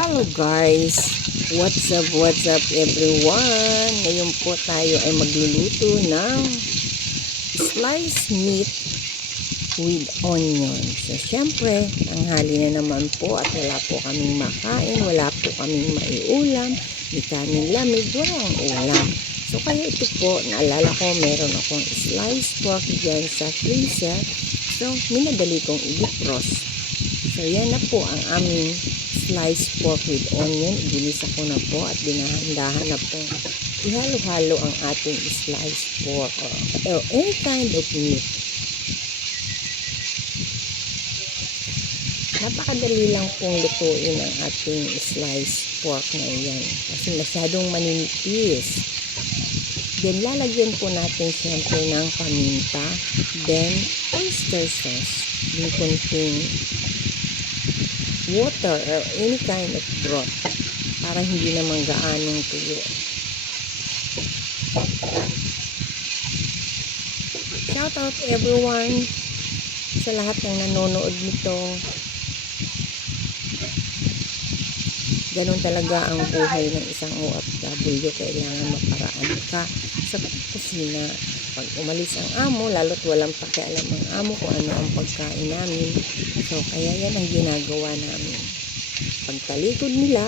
Hello guys! What's up everyone? Ngayon po tayo ay magluluto ng sliced meat with onion. So syempre, tanghali na naman po at wala po kaming makain, wala po kaming maiulam, di kanin lamig, walang ulam. So kaya ito po, naalala ko meron akong sliced pork dyan sa freezer. So minadali kong i-defrost. So yan na po ang aming sliced pork with onion. Ginisa ko na po at dinahandahan na po. Ihalo-halo ang ating sliced pork or any kind of meat. Napakadali lang pong lutuin ang ating sliced pork na yan. Kasi masyadong maninipis. Then lalagyan po natin siyempre ng paminta. Then oyster sauce. Yung kunting water or any kind of broth para hindi naman gaanong tuyo. Shout out everyone sa lahat ng nanonood nito. Ganun talaga ang buhay ng isang OFW. Kailangan maparaan ka sa kusina. Pag umalis ang amo, lalo't walang pakialam ang amo kung ano ang pagkain namin. So, kaya yan ang ginagawa namin. Pagtalikod nila,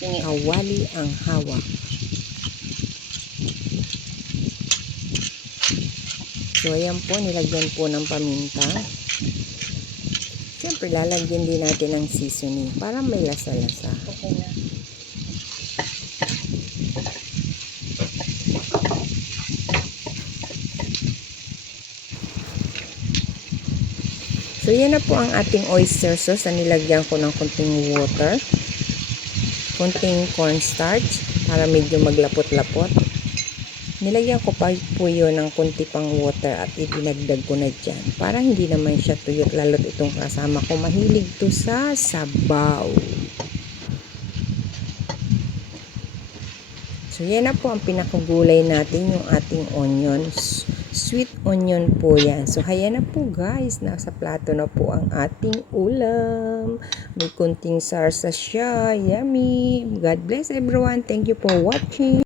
kawali ang hawak. So, ayan po, nilagyan po ng paminta. Siyempre, lalagyan din natin ng seasoning para may lasa-lasa. Okay na. So, yan na po ang ating oyster sauce na nilagyan ko ng konting water, konting cornstarch para medyo maglapot-lapot. Nilagyan ko pa po yun ng konti pang water at idinagdag ko na dyan para hindi naman siya tuyot, lalo't itong kasama ko mahilig to sa sabaw. So, yan na po ang pinakagulay natin, yung ating onions. Sweet onion po yan. So, ayan na po guys. Nasa plato na po ang ating ulam. May kunting sarsa siya. Yummy! God bless everyone. Thank you for watching.